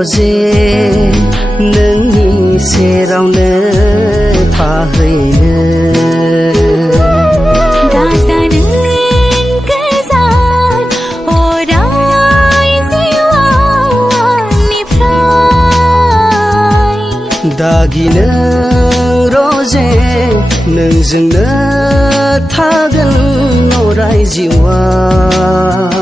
रजे नोंनि सेरावनो थाहैनो दागिनो रजे नोंजोंनो थागोन अराय जिउआव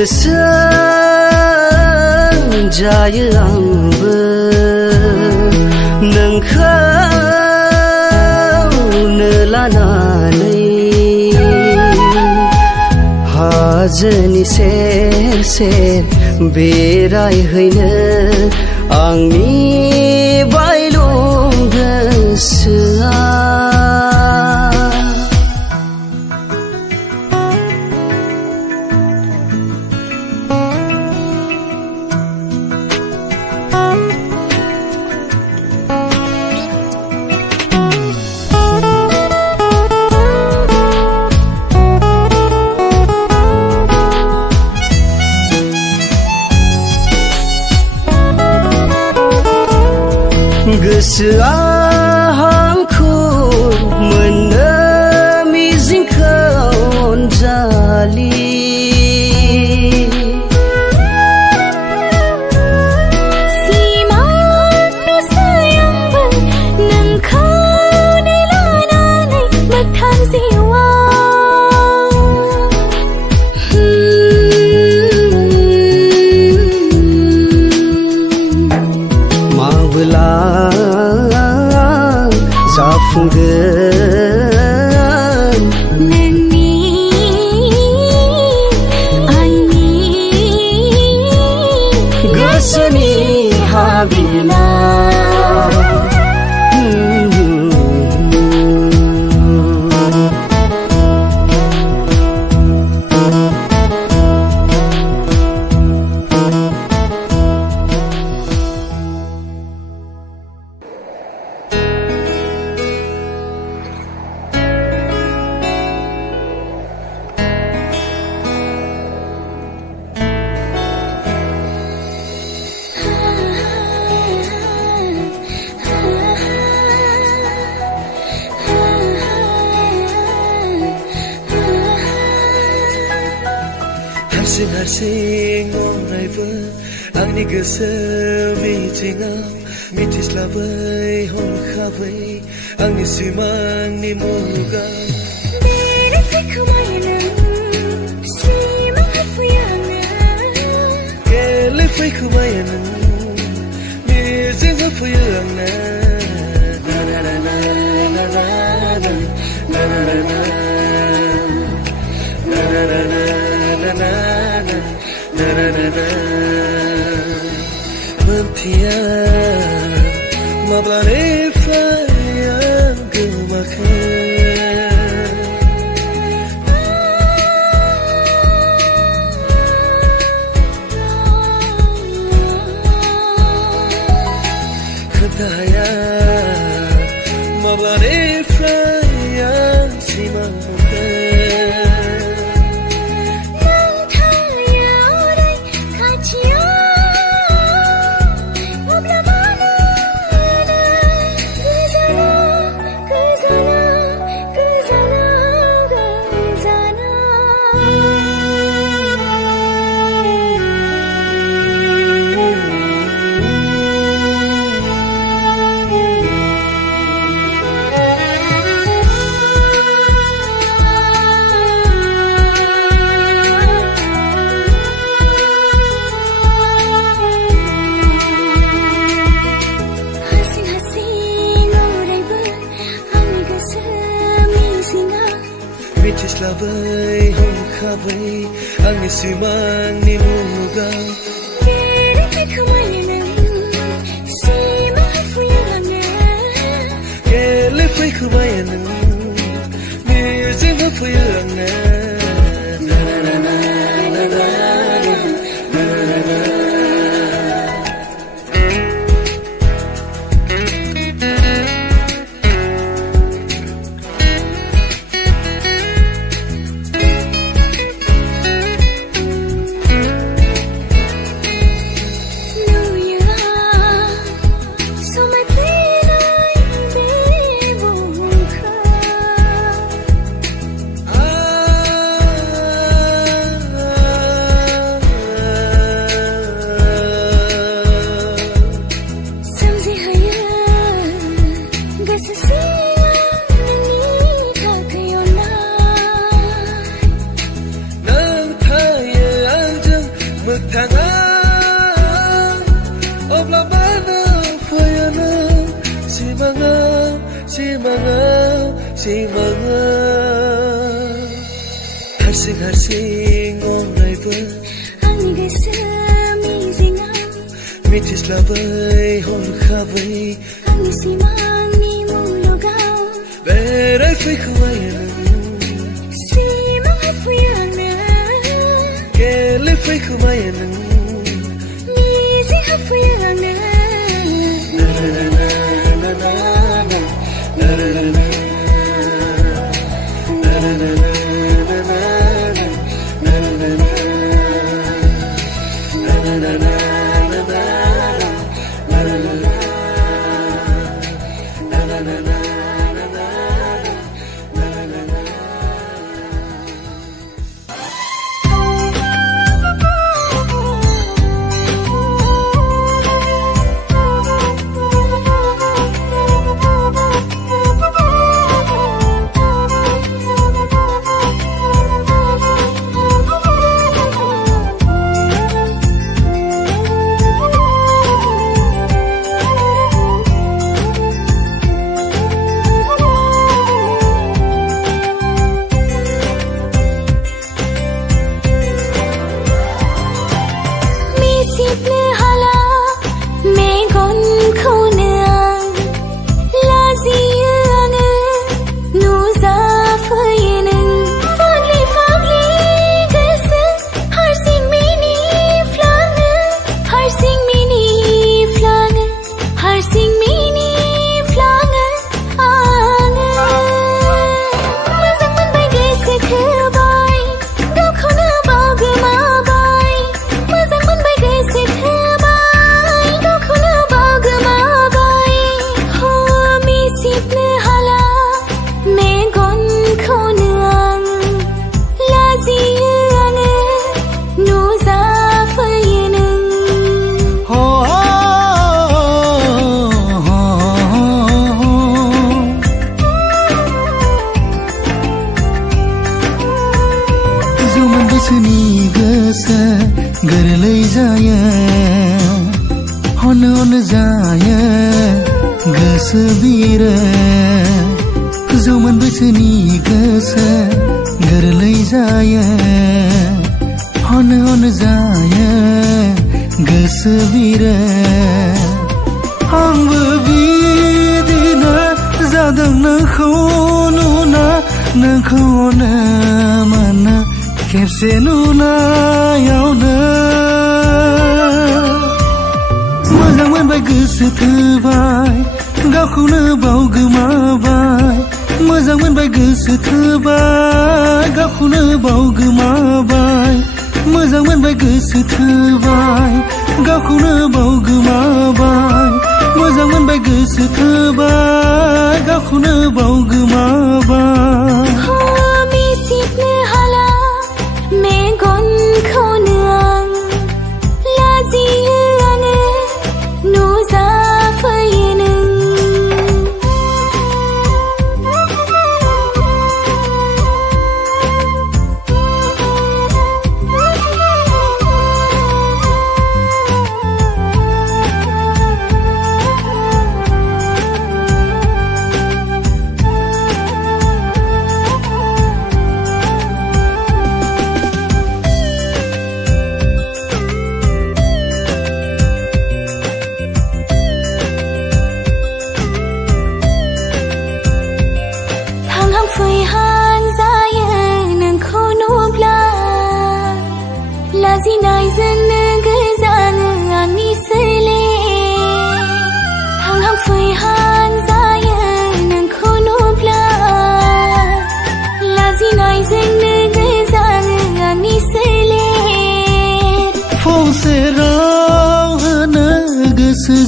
गोसो जायो आंबो नोंखौनो लानानै हाजोनि सेर सेर बेरायहैनो आंनि बायलुं गोसोआ गोसोआ आंखौ मोननो मिजिंखौ अनजालि सिमांनोसै आंबो नोंखौनो लानानै मोगथां जिउआव माबोला जाफुंगोन नोंनि आंनि गोसोनि हाबिलाव हारसिं अरायबो आंनि गोसो मिथिङाव मिथिस्लाबै हरखाबै आंनि सिमांनि मुलुगाव गेलेफै खोमायो नों मिजिं होफैयो आंनो मोनथिया माब्लानिफ्राय आं गोमाखो खोन्था हाया माब्लानिफ्राय आं सिमां नुखो मिथिस्लाबै हरखाबै आंनि सिमांनि मुलुगाव गेलेबाय खोमायो नों सिमां होफैयो आंनो गेलेफै खोमायो नों मिजिं होफैयो आंनो हारसिं अननायबो आंनि गोसो मिजिङाव मिथिस्लाबै हरखाबै आंनि सिमांनि मुलुगाव बेरायफै खोमायो नों सिमां होफैयो आंनो गेलेफै खोमायो नों मिजिं होफैयो आंनो गोरलै जायो हन हन जायो गोसो बिरो जौमोन बैसोनि गोसो गोरलै जायो हन हन जायो गोसो बिरो आंबो बिदिनो जादों नोंखौ नुना नोंखौ अनो मोनो खेबसे नुनायावनो मोजां मोनबाय गोसो थोबाय गावखौनो बावगोमाबाय मोजां मोनबाय गोसो थोबाय गावखौनो बावगोमाबाय मोजां मोनबाय गोसो थोबाय गावखौनो बावगोमाबाय मोजां मोनबाय गोसो थोबाय गावखौनो बावगोमाबाय मिथिनो हाला मेगनखौनो आं लाजियो आङो नुजाफैयो नों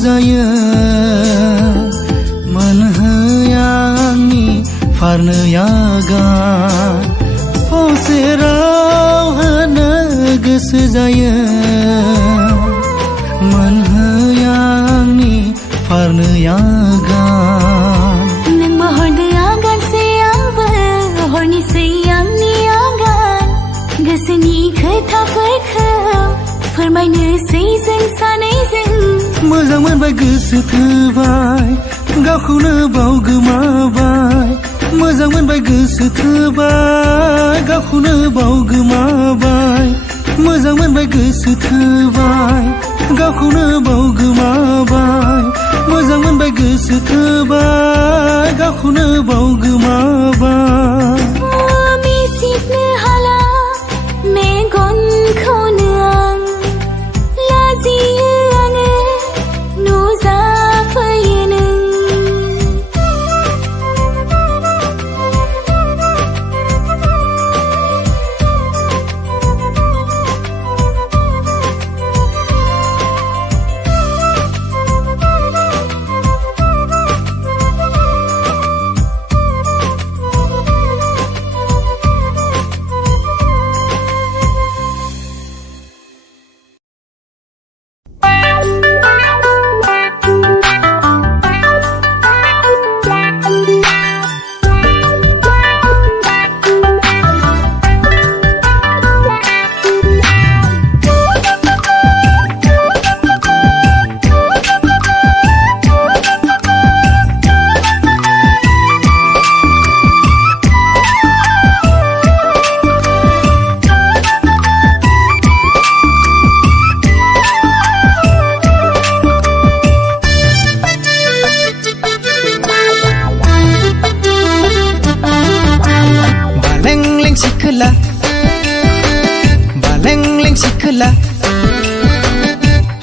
जायो मोनहैया आंनि फारनो आगान सेराव होनो गोसो जायो मोनहैया आंनि फारनो आगान नों महरदो आगानसै आंबो हरनिसै आंनि आगान गोसोनि खोथाफोरखौ फोरमायनोसै जों सानैजों मोजां मोनबाय गोसो थोबाय गावखौनो बावगोमाबाय मोजां मोनबाय गोसो थोबाय गावखौनो बावगोमाबाय मोजां मोनबाय गोसो थोबाय गावखौनो बावगोमाबाय मोजां मोनबाय गोसो थोबाय गावखौनो बावगोमाबाय मिथिनो हाला मेगनखौनो आं लाजियो आङो नुजाफैयो नों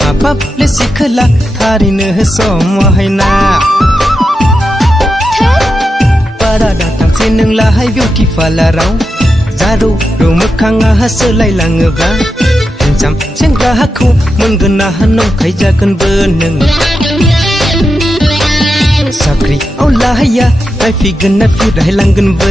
हाबाबले सिखोला थारैनो समायना बारा दाथांसै नोंलाहाय बिउटि पार्लाराव जारौ रौ मोखाङा सोलायलाङोब्ला हेन्डसाम सेंग्राखौ मोनगोन ना नंखाय जागोनबो नों साख्रि आवलाया नायफैगोन ना फिरायलांगोनबो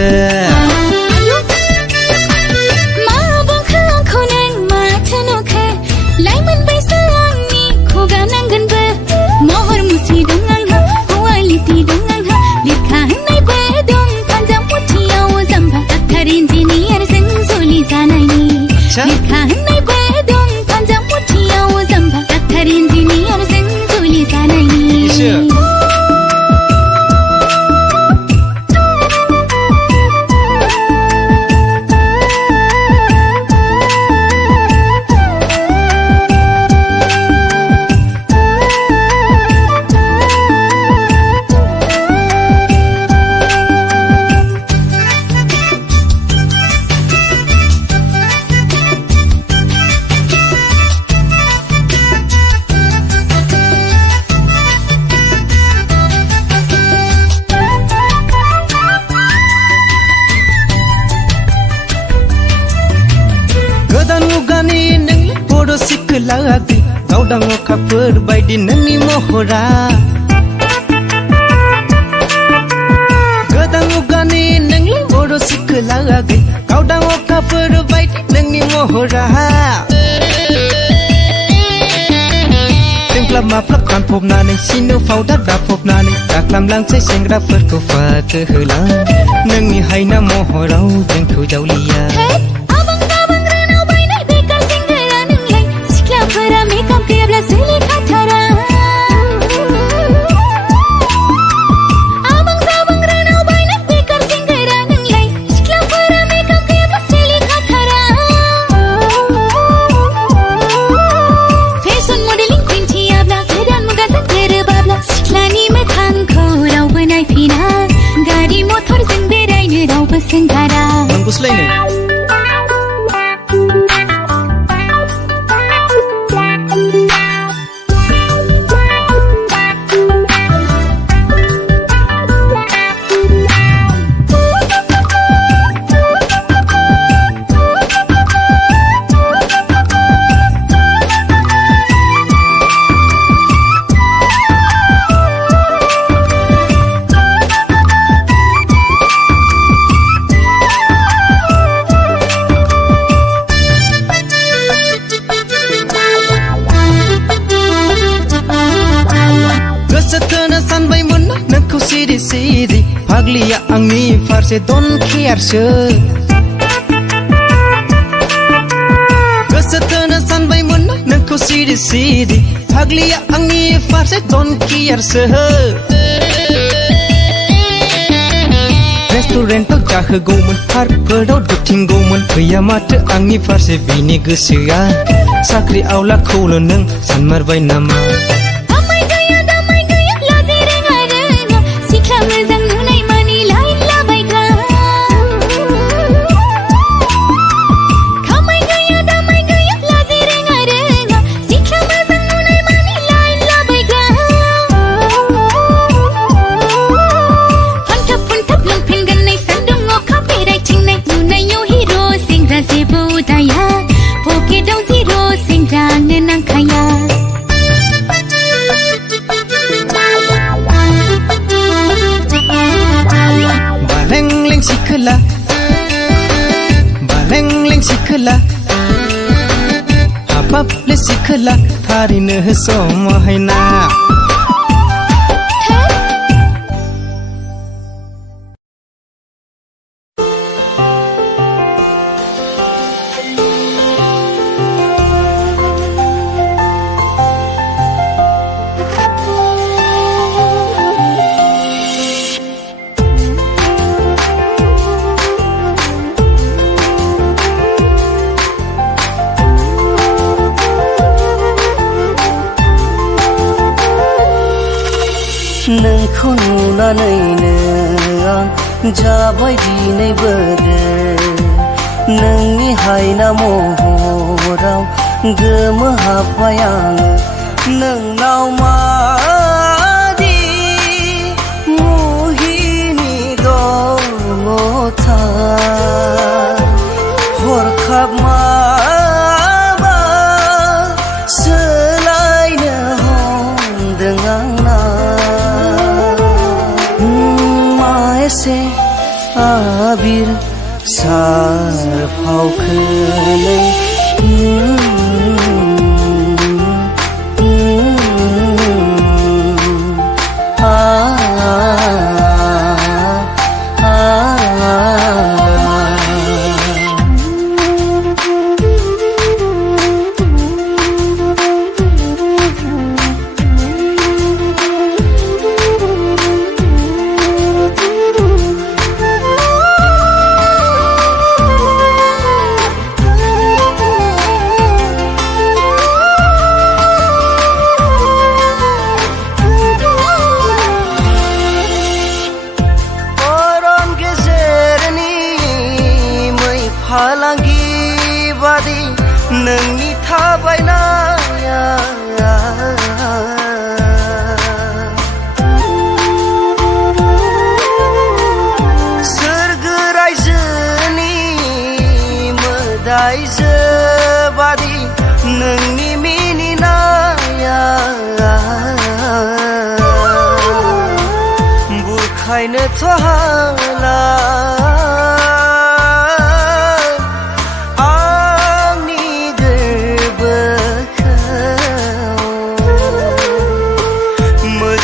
गावदां अखाफोर बायदि नोंनि महरा गोदान मुगानि नोंलाय बर' सिखोलागै गावदां अखाफोर बायदि नोंनि महरा जोंख्लाब माफ्लाब गानफबनानै सिनो फावदार दाफबनानै दाख्लामलांसै सेंग्राफोरखौ फाखो होलां नोंनि हायना महराव जोंखौ जावलिया फारसे don't care सो गोसो थोनो सानबायमोन नोंखौ सिरि सिरि फाग्लिया आंनि फारसे don't care सो रेस्टुरेन्टआव जाहोगौमोन पार्कफोराव दुथिंगौमोन गैया माथो आंनि फारसे बिनि गोसोआ साख्रि आवलाखौल' नों सानमारबाय नामा बालें सिखोला हाबाबले सिखोला थारैनो समाहायना नोंखौ नुनानैनो आं जाबाय दिनै बोदोर नोंनि हायना महराव गोमोहाबबाय आङो नोंनाव मादि मुहिनि दङथाय हरखाब माबा सोलायनो हमदों आंना से आबिर सार फावखोलै फालांगि बादि नोंनि थाबायनाया सोरगो रायजोनि मोदायजो बादि नोंनि मिनिनाया बुरखायनोथ' हाला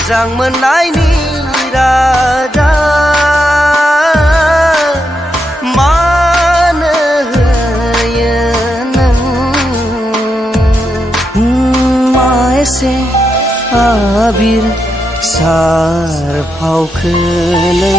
मोजां मोननायनि रादा मानो होयो नों मा एसे आबिर सार फावखोलै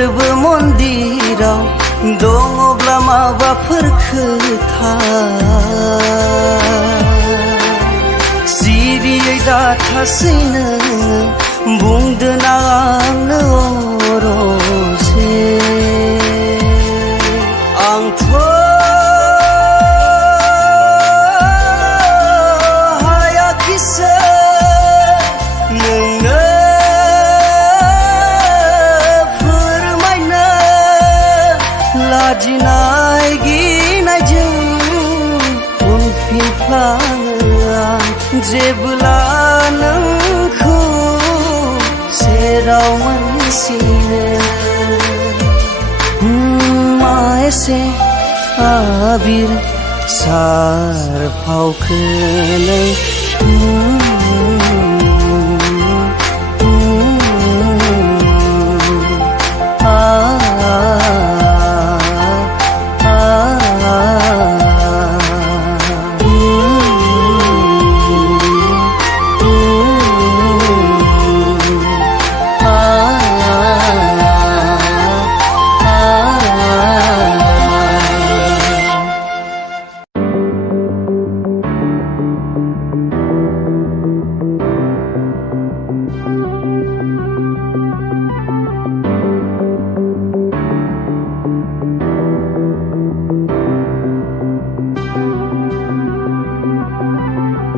फोरबो मन्दिराव दङब्ला माबाफोर खोथा सिरियै जाथासै नोङो बुंदो ना आंनो अरसे आंथ' हायाखिसै नोंनो फोरमायनो लाजिनाय गिनायजों उनफिनफ्लाङो आं जेब्ला नोंखौ सेराव मोनसिनो मा एसे आबिर सारफावखो नों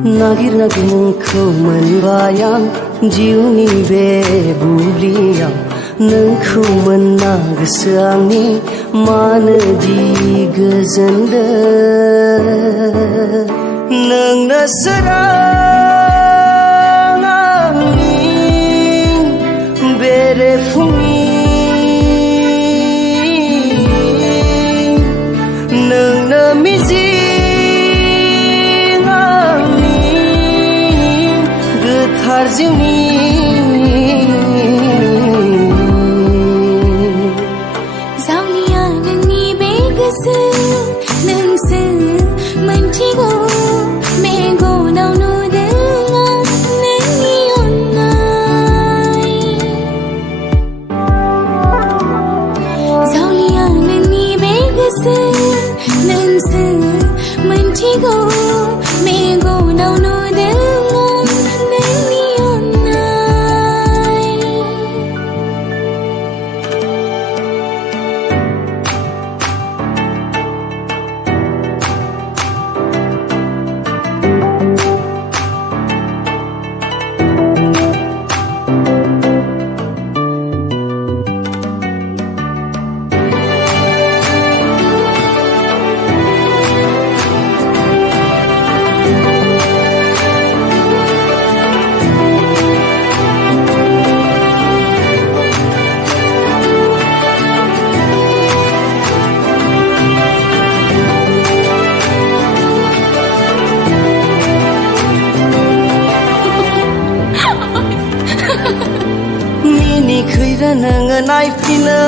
नागिर नागिर नोंखौ मोनबाय आं जिउनि बे बुब्लियाव नोंखौ मोनना गोसो आंनि मानो दि गोजोनदों नोंनो सोरां आंनि बेरेफुंनि नोंनो मिजिं गोथार जिउनि जावलिया नोंनि बे गोसो नोंसो मोनथिगौ मेगनाव नुदों आं नोंनि अननाय जावलिया नोंनि बे गोसो नोंसो मोनथिगौ मेगनाव नुदों मिनिखैरो नोङो नायफिनो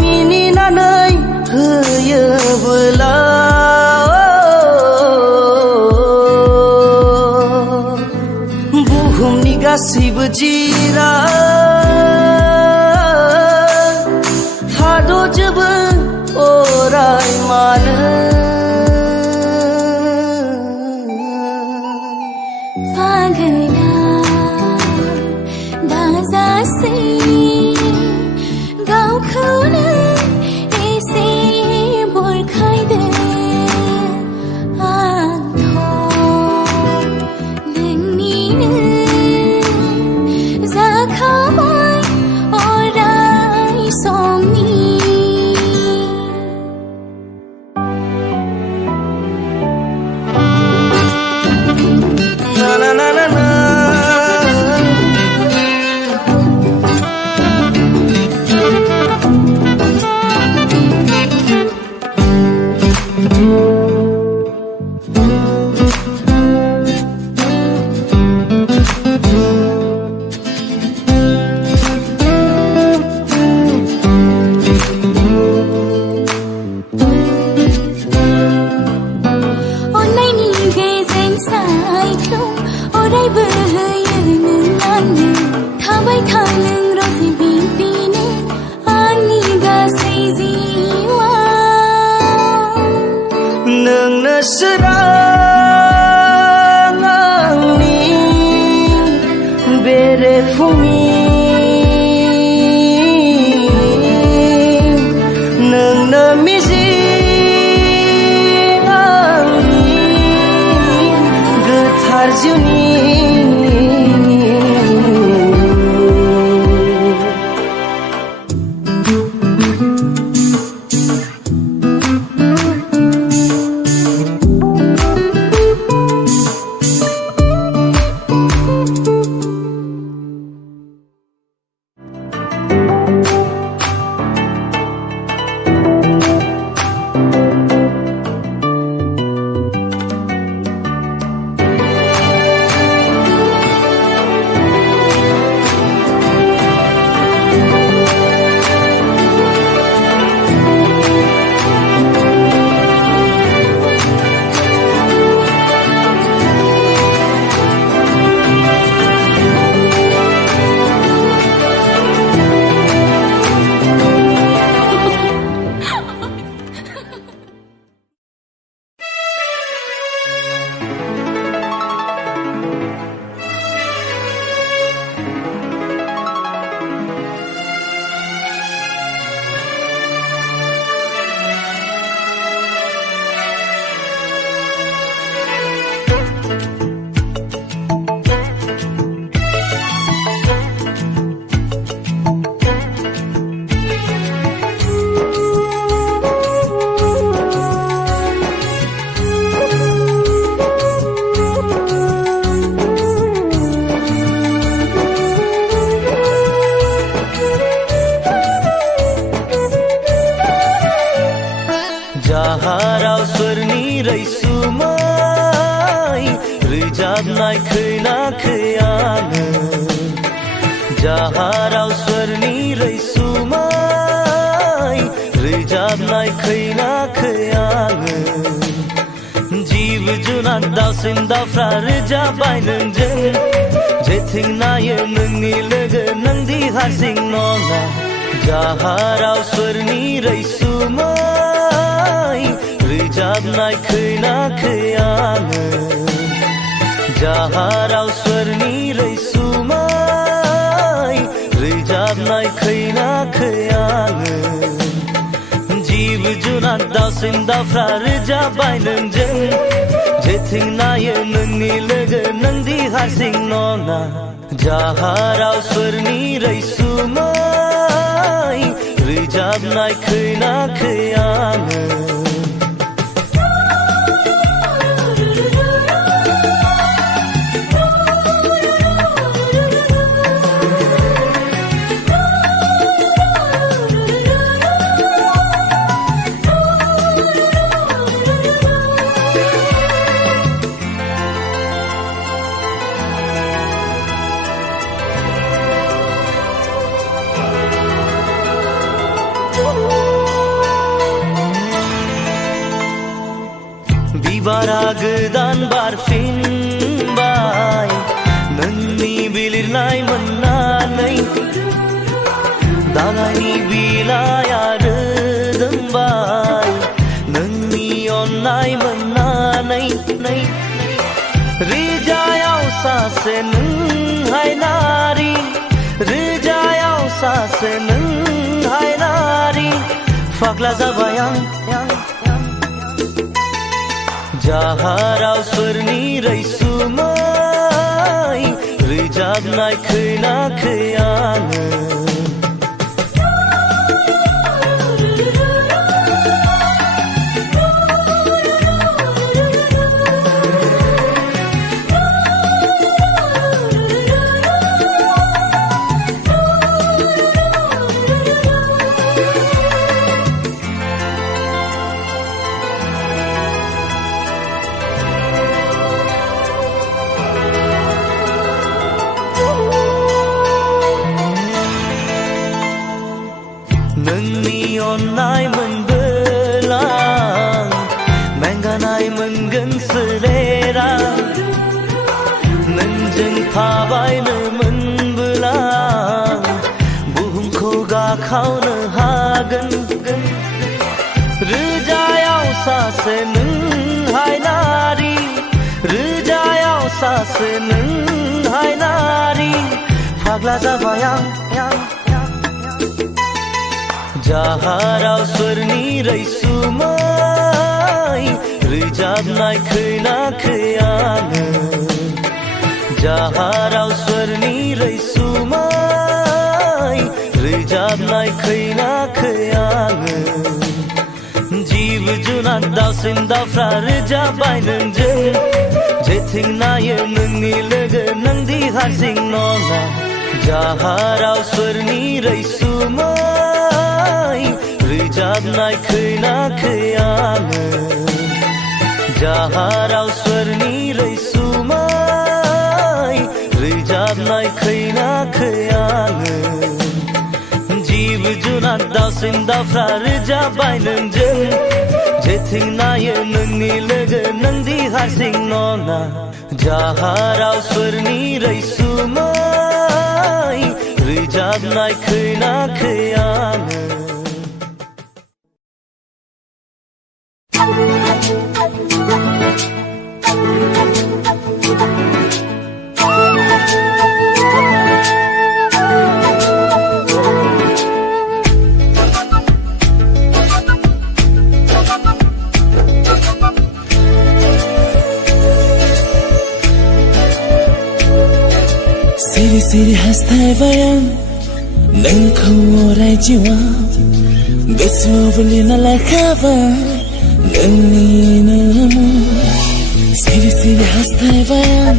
मिनिनानै होयोबोला बुहुमनि गासैबो जिराद थाद'जोबो अराय मानो गावखौनो एसे बुरखायदो आंथ' नोंनिनो जाखाबाय अराय समनि na na na na na अरायबो होयो नों आंनो थाबाय था नों रहि बिब्दिनो आंनि गासै जिउआ नोंनो सोरां आंनि बेरेफुंनि नोंनो मिजिं आंनि गोथार जिउनि जाहाराव सोरनि रैसुमै रोजाबनाय खैनाखै आङो जाहाराव सोरनि रैसुमै रोजाबनाय खैनाखै आङो जिब जुनार दाउसिन दाउफ्रा रोजाबबाय नोंजों जेथिं नायो नोंनि लोगो नोंदि हारसिं नङा जाहाराव सोरनि रैसुमै रोजाबनाय खैनाखै आङो जाहाराव सोरनि रैसुमै रोजाबनाय खैनाखै आङो जिब जुनार दाउसिन दाउफ्रा रोजाबबाय नोंजों जेथिं नायो नोंनि लोगो नोंदि हारसिं नङा जाहाराव सोरनि रैसुमै रोजाबनाय खैनाखै आङो बिबारा गोदान बारफिनबाय नोंनि बिलिरनाय मोननानै दालायनि बिलाइया रोदोमबाय नोंनि अननाय मोननानै रोजायाव सासे नोंहाय नारि रोजायाव सासे नोंहाय नारि फाग्ला जाबाय आं जाहाराव सोरनि रैसुमै रोजाबनाय खैनाखै आङो खावनो हागोन रोजायाव सासे नों हायनारि रोजायाव सासे नों हायनारि फाग्ला जाबाय आं जाहाराव सोरनि रैसुमै रोजाबनाय खोनाखै आङो जाहाराव सोरनि रैसुमै रोजाबनाय खोनाखै आङो जिब जुनार दाउसिन दाउफ्रा रोजाबबाय नोंजों जेथिं नायो नोंनि लोगो नोंदि हारसिं नङा जाहाराव सोरनि रैसुमै रोजाबनाय खोनाखै आङो जाहाराव सोरनि रैसुमै रोजाबनाय खोनाखै आङो जिब जुनार दाउसिन दाउफ्रा रोजाबबाय नोंजों जेथिं नायो नोंनि लोगो नोंदि हारसिं नङा जाहाराव सोरनि रैसुमै रोजाबनाय खोनाखै आङो सिरि सिरि हास्थायबाय आं नोंखौ अराय जिउआव गोसोआव बोलिना लाखाबाय नोंनिनो मुं सिरि सिरि हास्थायबाय आं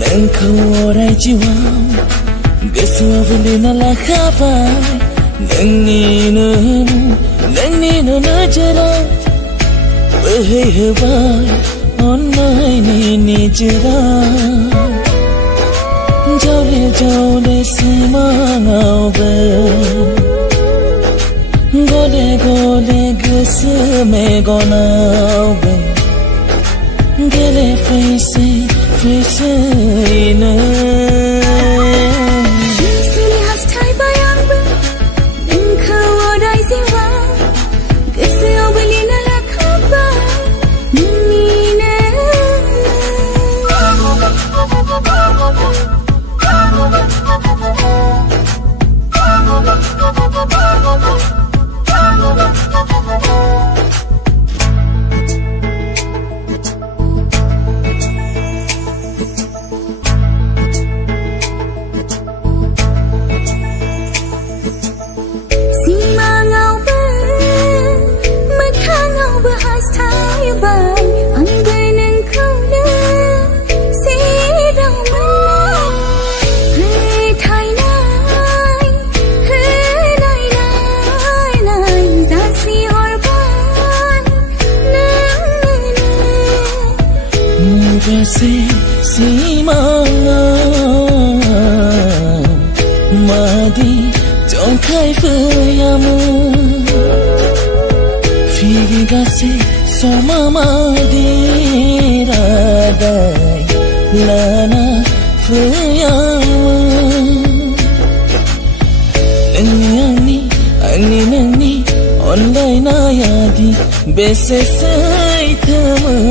नोंखौ अराय जिउआव गोसोआव बोलिना लाखाबाय नोंनिनो मुं नोंनिनो नोजोराव बोहैहोबाय अननायनि निजोरा जौले जौले सिमाङावबो गले गले गोसो मेगनावबो गेले फैसै फैसैनो सिरि हास्थायबाय आंबो नोंखौ अराय जिउआव गोसोआव बोलिना लाखाबाय नोंनिनो सिमाङावबो मोखाङावबो हास्थायबाय आंबो नोंखौनो सेराव मोननाय फोथायनाय होनायनाय जासिहरबाय नोंनो मुगासे सिमाङाव मादि जंखाय फैयामोन फिरिगासे समा मादि रादाय लाना फैयामोन नोंनि आंनि नोंनि अनलायनायादि बेसे सैथोमोन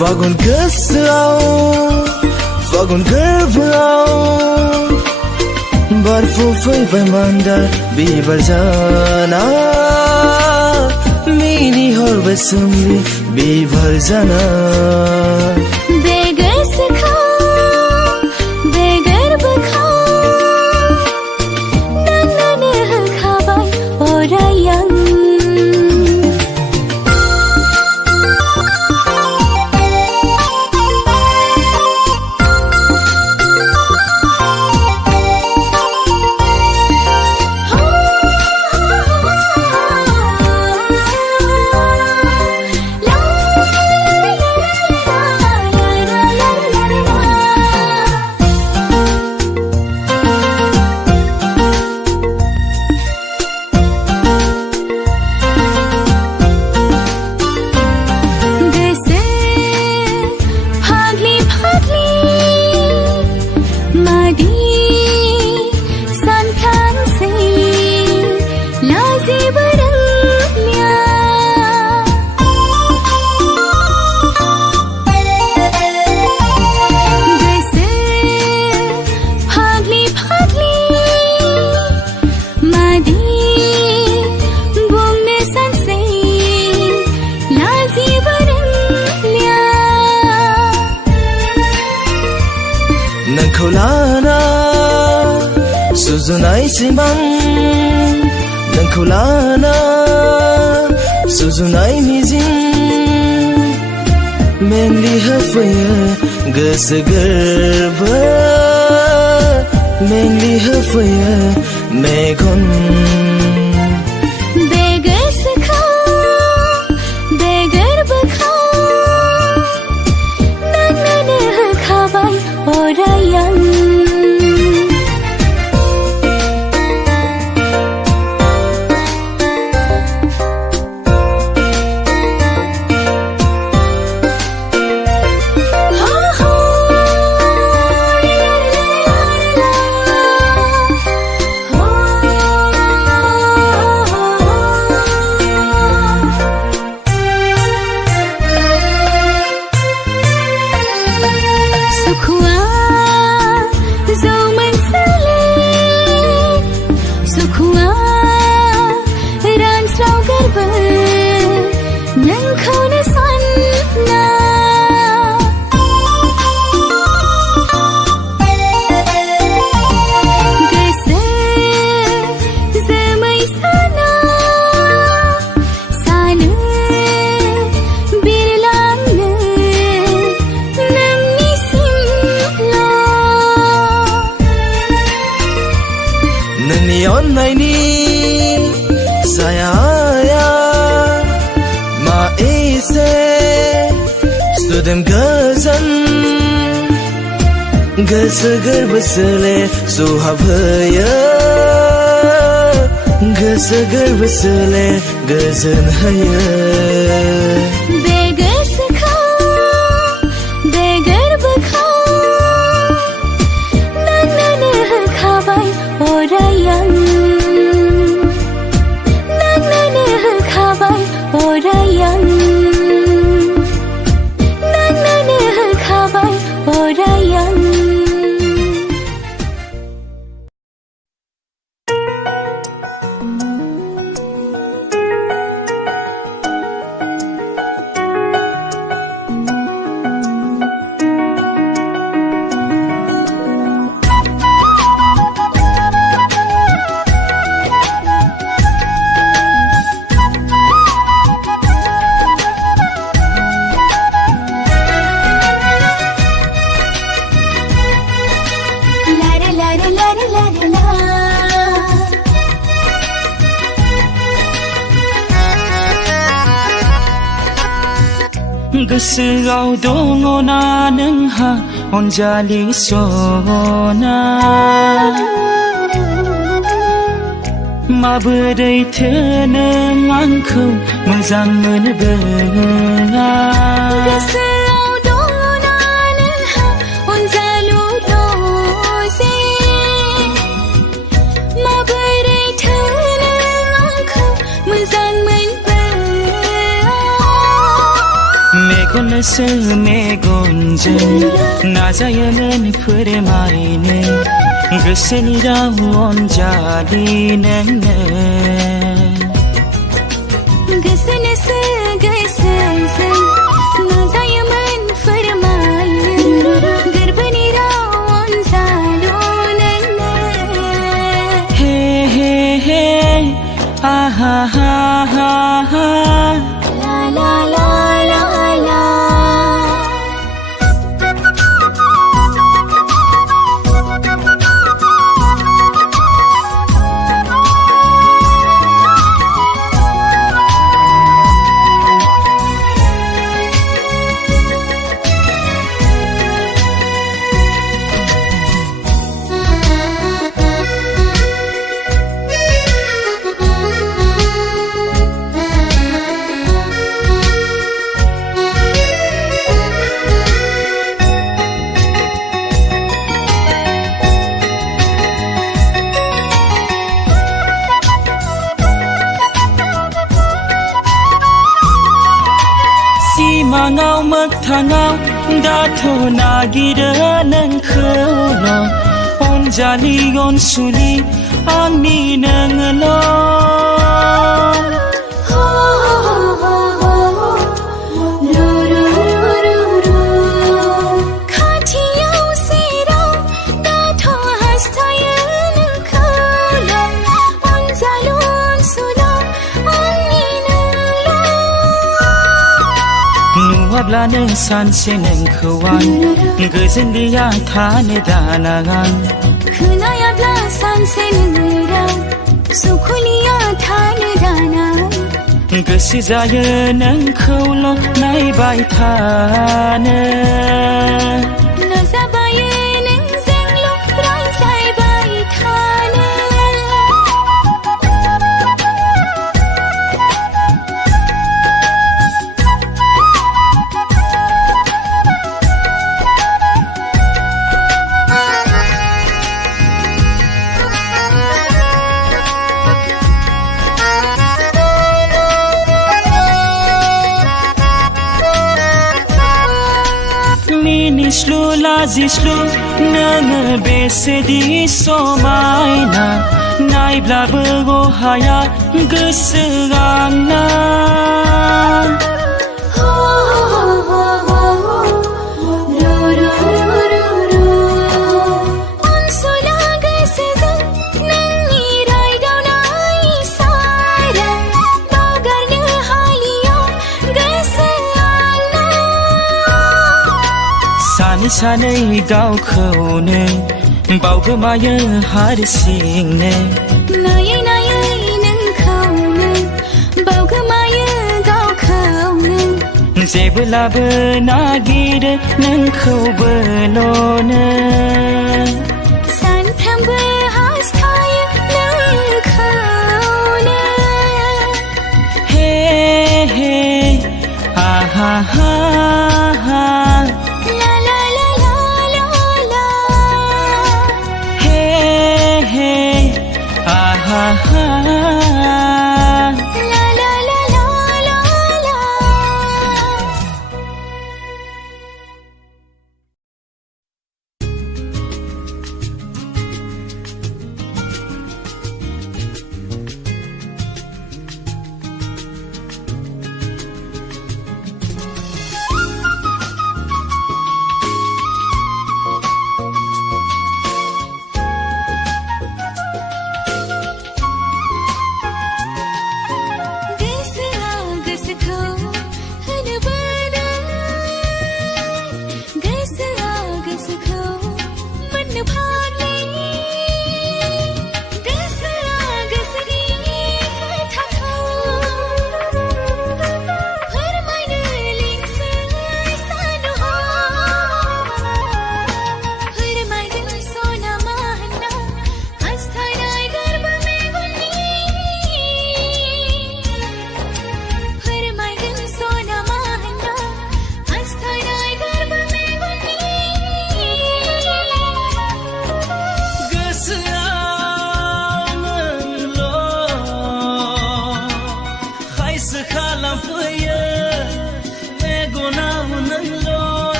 Fagun gosoआव fagun गोरबोआव बारफुफैबाय मान्दार बिबार जाना मिनिहरबाय सोमलि बिबार जाना बे गोसोखौ बे गोरबोखौ नोंनो होखाबाय अराय आं नोंखौ लाना सुजुनाय सिमां नोंखौ लाना सुजुनाय मिजिं मेंग्लि होफैयो गोसो गोरबो मेंग्लि होफैयो मेगन बे गोसोखौ बे गोरबोखौ नोंनो होखाबाय अराय आं अन्नायनि सायाया मा एसे सुदेम गोजोन गोसो गोरबो सोले सुहाबहोयो गोसो गोरबो सोले गोजोन होयो बे गोसोखौ बे गोरबोखौ नोंनो होखाबाय अराय आं नोंनो होखाबाय अराय आं नोंनो होखाबाय अराय आं गोसोआव दङना नोंहा अनजालि सना माबोरैथो नों आंखौ मोजां मोनबोआ गोसोआव दङना नोंहा अनजालु दसे माबोरैथो नों आंखौ मोजां मोनबोआ मेगनसो मेगनजों नाजायोमोन फोरमायनो गोसोनि राव अनजालि नोंनो गोसोनोसो गोसोजों नाजायोमोन फोरमायनो गोरबोनि राव अनजालु नोंनो हे हे हे आहा हा हा हा ला ला ला ला ला सिमाङाव मोगथाङाव दाथ' नागिरो नोंखौल' अनजालि अनसुलि आंनि नोङोल' खाथियाव सेराव दाथ' हास्थायो नोंखौल' अनजालु अनसुला आंनि नुवाब्लानो सानसे नोंखौ आं गोजोनलिया थानो दानागां खोनायाब्ला सानसे नोंनि राव सुखुलिया थानो दाना गोसो जायो नोंखौल' नायबाय थानो नाजाबायो नोंजोंल' रायज्लायबाय थानो मिनिस्लु लाजिस्लु नोङो बेसेदि समायना नायब्लाबो अहाया गोसो आंना अनसुला गोसोजों नोंनि रायदावनाय इसारा बावगारनो हालिया गोसो आंना सानै सानै गावखौनो बावगोमायो हारसिंनो नायै नायै नोंखौनो बावगोमायो गावखौनो जेब्लाबो नागिरो नोंखौबोल'नो सानफ्रोमबो हास्थायो नोंखौनो हे हे आहा हा हा ला ला ला ला ला ला हे हे आहा हा ला ला ला ला ला ला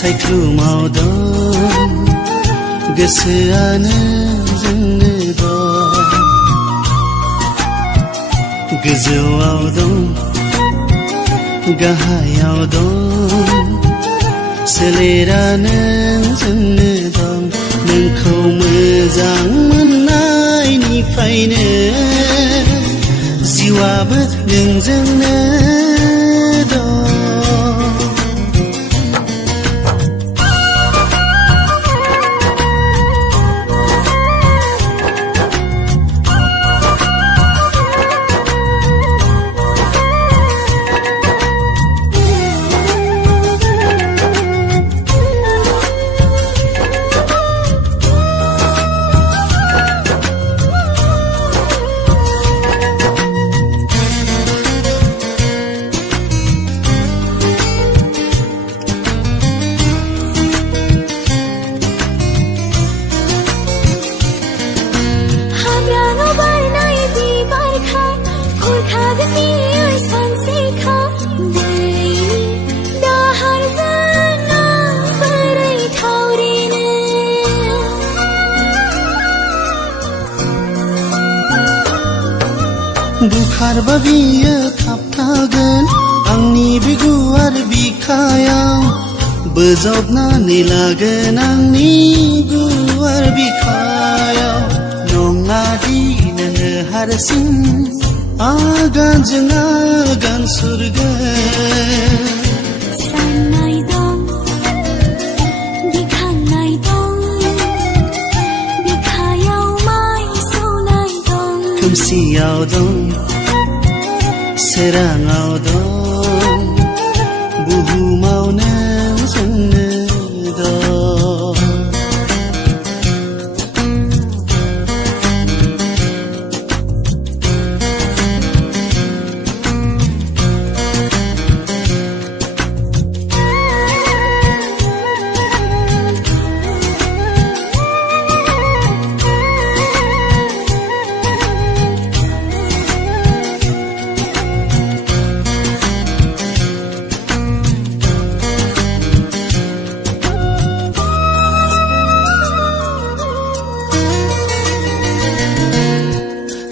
सायख्लुमाव दं गोसोआनो जोंनो दं गोजौआव दं गाहायाव दं सोलेरानो जोंनो दं नोंखौ मोजां मोननायनिफ्रायनो जिउआबो नोंजोंनो दं बुखारबा बियो थाबथागोन आंनि बे गुवार बिखायाव बोजबनानै लागोन आंनि गुवार बिखायाव नङादि नोङो हारसिं आगानजों आगान सुरगोन साननाय दं गिखांनाय दं बिखायाव माइ सौनाय दं खोमसियाव दं सोराङाव दं बुहुमावनो जोंनो दं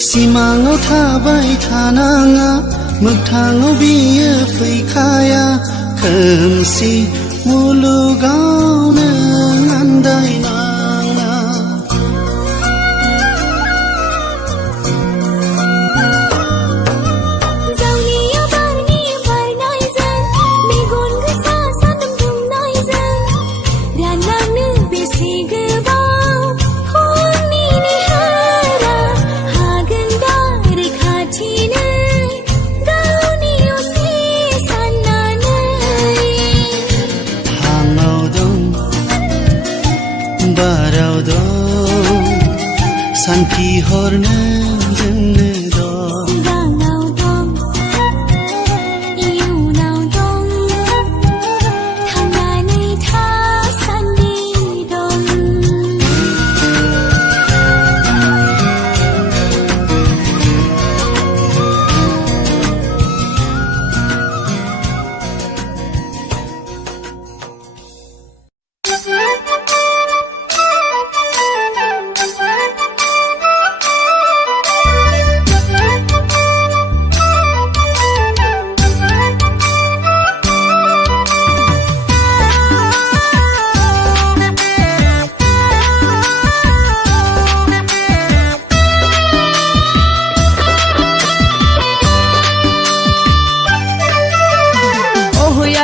सिमाङाव थाबाय थानाङा मोगथाङाव बियो फैखाया खोमसि मुलुगावनो आन्दायनाङा जावलिया बारनि बारनायजों मेगन गोसा सान्दुं दुंनायजों रानलांनो बेसे गोबाव हरनि निहारा हागोन दा रैखाथिनो गावनि असे साननानै हाङाव दं बाराव दं सानखि हरनो जोंनो दं सिगाङाव दं इयुनाव दं थांनानै थासान्दि दं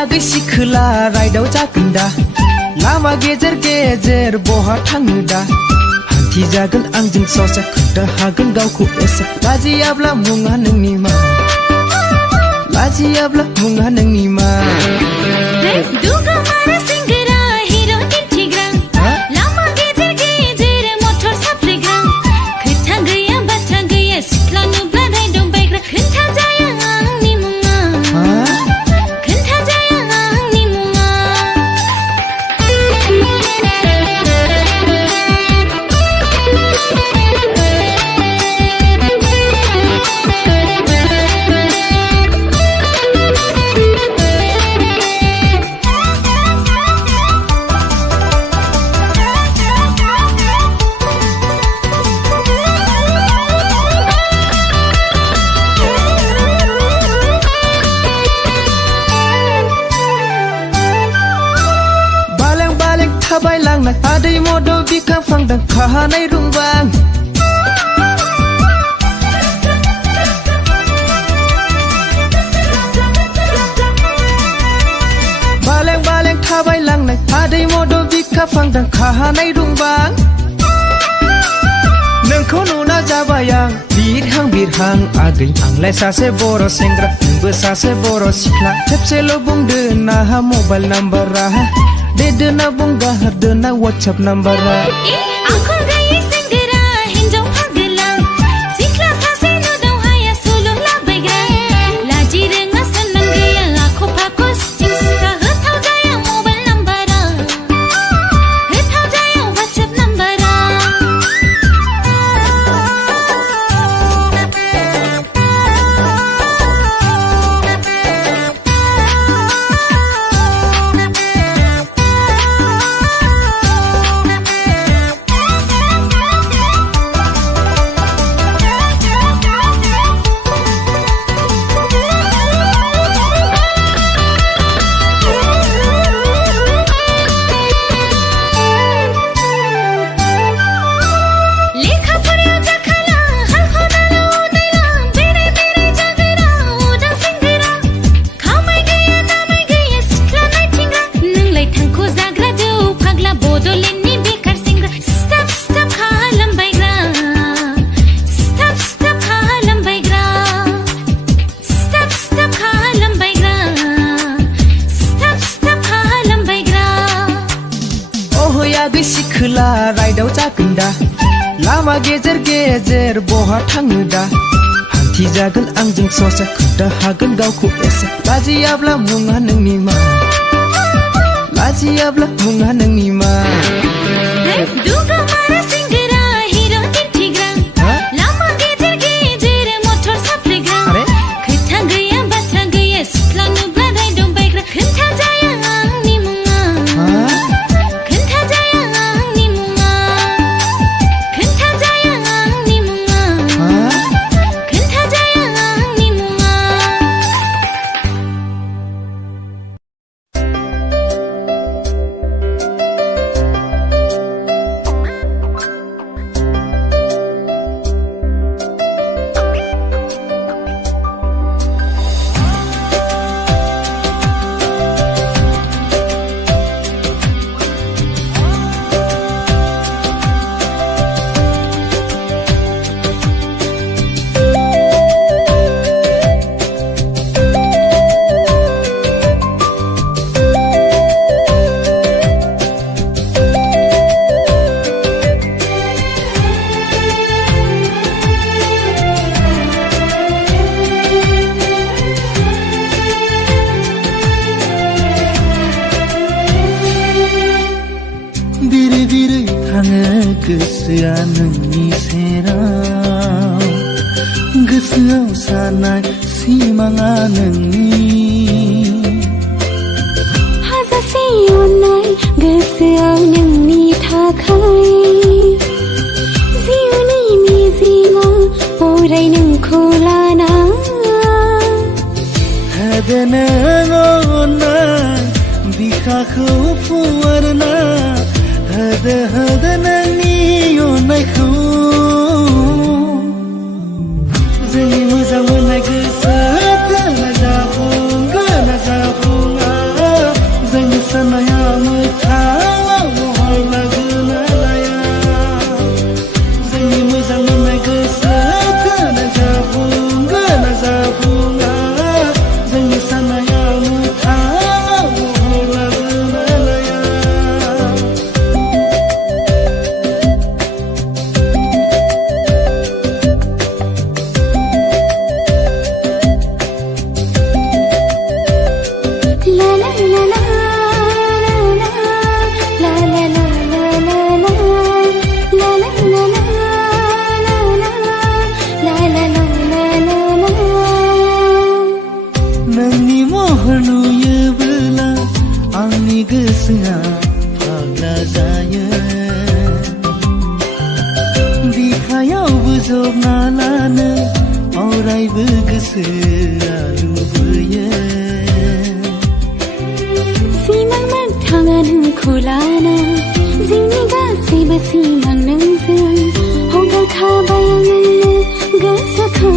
आगै सिखोला राइदाव जागोन दा लामा गेजेर गेजेर बहा थाङो दा हान्थिजागोन आंजों ससे खोन्था हागोन गावखौ एसे लाजियाब्ला मुङा नोंनि मा लाजियाब्ला मुङा नोंनि मा दुगा मारा सिंगरा हिरो दिन्थिग्रा लामा गेजेर गेजेर मटर साफ्रेग्रा खोथा गैया बाथ्रा गैया सिख्ला नुब्ला राइदाव बायग्रा खोन्था जाया आंनि मुङा खोन्था जाया आंनि मुङा थाबायलांनाय आदै मद' बिखा फांदों खाहानाय रुंबां बालें बालें थाबायलांनाय आदै मद' बिखा फांदों खाहानाय रुंबां नोंखौ नुना जाबाय आं बिरहां आगै आंलाय सासे बर' सेंग्रा नोंबो सासे बर' सिख्ला खेबसेल' बुंदो नाहा मबाइल नाम्बारा दे दोना बुंगा होदोना वाट्सएप नाम्बारा आखल गैयै सेंग्रा हिन्जाव फागोला सिख्ला सासे नुदावहाया सल' लाबायग्रा लाजि रोङा सनमान गैया आख' फाख' सिथिं सिथा होथाव जाया मबाइल नाम्बारा होथाव जाया वाट्सएप नाम्बारा सिखोला राइदाव जागोन दा लामा गेजेर गेजेर बहा थाङो दा हान्थि जागोन आंजों ससे खोन्था हागोन गावखौ एसे लाजियाब्ला मुङा नोंनि मा लाजियाब्ला मुङा नोंनि मा दुगा मारा सेंग्रा हिर' दिन्थिग्रा लामा गेजेर गेजेर मटर साफ्रेग्रा खोथा गैया बाथ्रा गैया सिख्ला नुब्ला राइदाव बायग्रा खोन्था जाया आंनि मुङा गोसोआ नोंनि सेराव गोसोआव सानाय सिमाङा नोंनि हाजासे अननाय गोसोआव नोंनि थाखाय जिउनि मिजिङाव अराय नोंखौ लाना होदो नों अननाय बिखाखौ फुवारना होदो नोंनि अननायखौ जोंनि मोजां मोननाय गोसोखौ नाजाफुंगोन नाजाफुङा जोंनि साननाया मोथाङाव महर लागोन लाया जोंनि मोजां मोननाय गोसोखौ नाजाफुंगोन नाजाफुङा जोंनि साननाया मोथाङाव महर लागोन लाया नोंनि महर नुयोब्ला आंनि गोसोआ फाग्ला जायो बिखायावबो जबना लानो अरायबो गोसोआ लुबैयो सिमां मोगथाङा नोंखौ आंखौ लाना जोंनि गासैबो सिमां नोंजों हगारखाबाय आङो गोसोखौ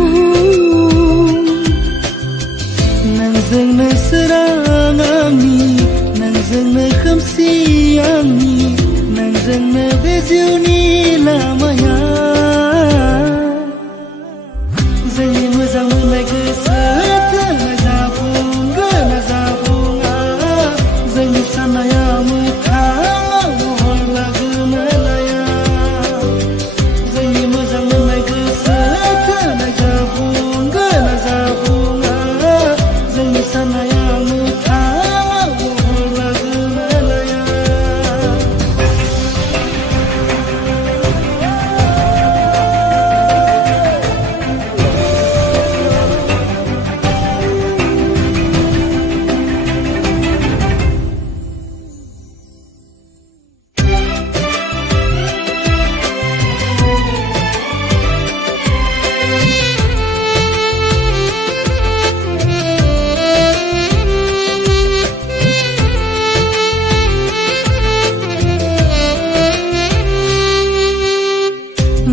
नोंजोंनो सोरां आंनि नोंजोंनो खोमसि आंनि नोंजोंनो बे जिउनि लामाया जोंनि मोजां मोननाय गोसोजों जाफुंगोन ना जाफुङा जोंनि साननाया मोगथाङाव महर लागोन ना लाया जोंनि मोजां मोननाय गोसोजों जाफुंगोन ना जाफुङा जोंनि साननाया मोगथाङाव महर लागोन ना लाया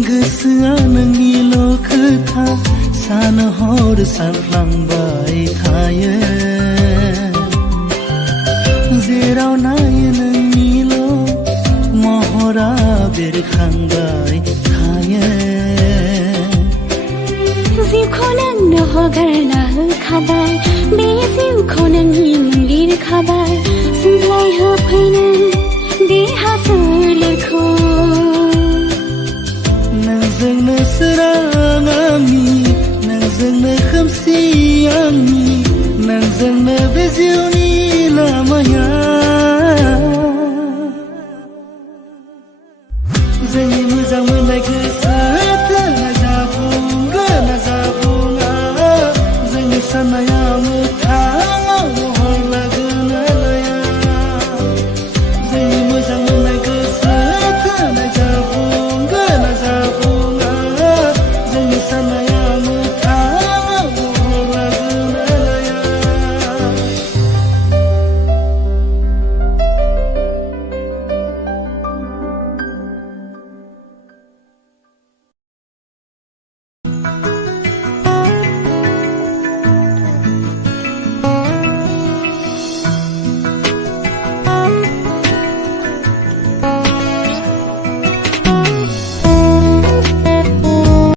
गोसोआ नोंनिल' खोथा सान हर सानफ्लांबाय थायो जेराव नायो नोंनिल' महरा बेरखांबाय थायो जिउखौ नोंनो हगारना होखाबाय बे जिउखौ नोंनि मुं लिरखाबाय सुग्लाय होफैनो देहा सोलेरखौ नोंजोंनो सोरां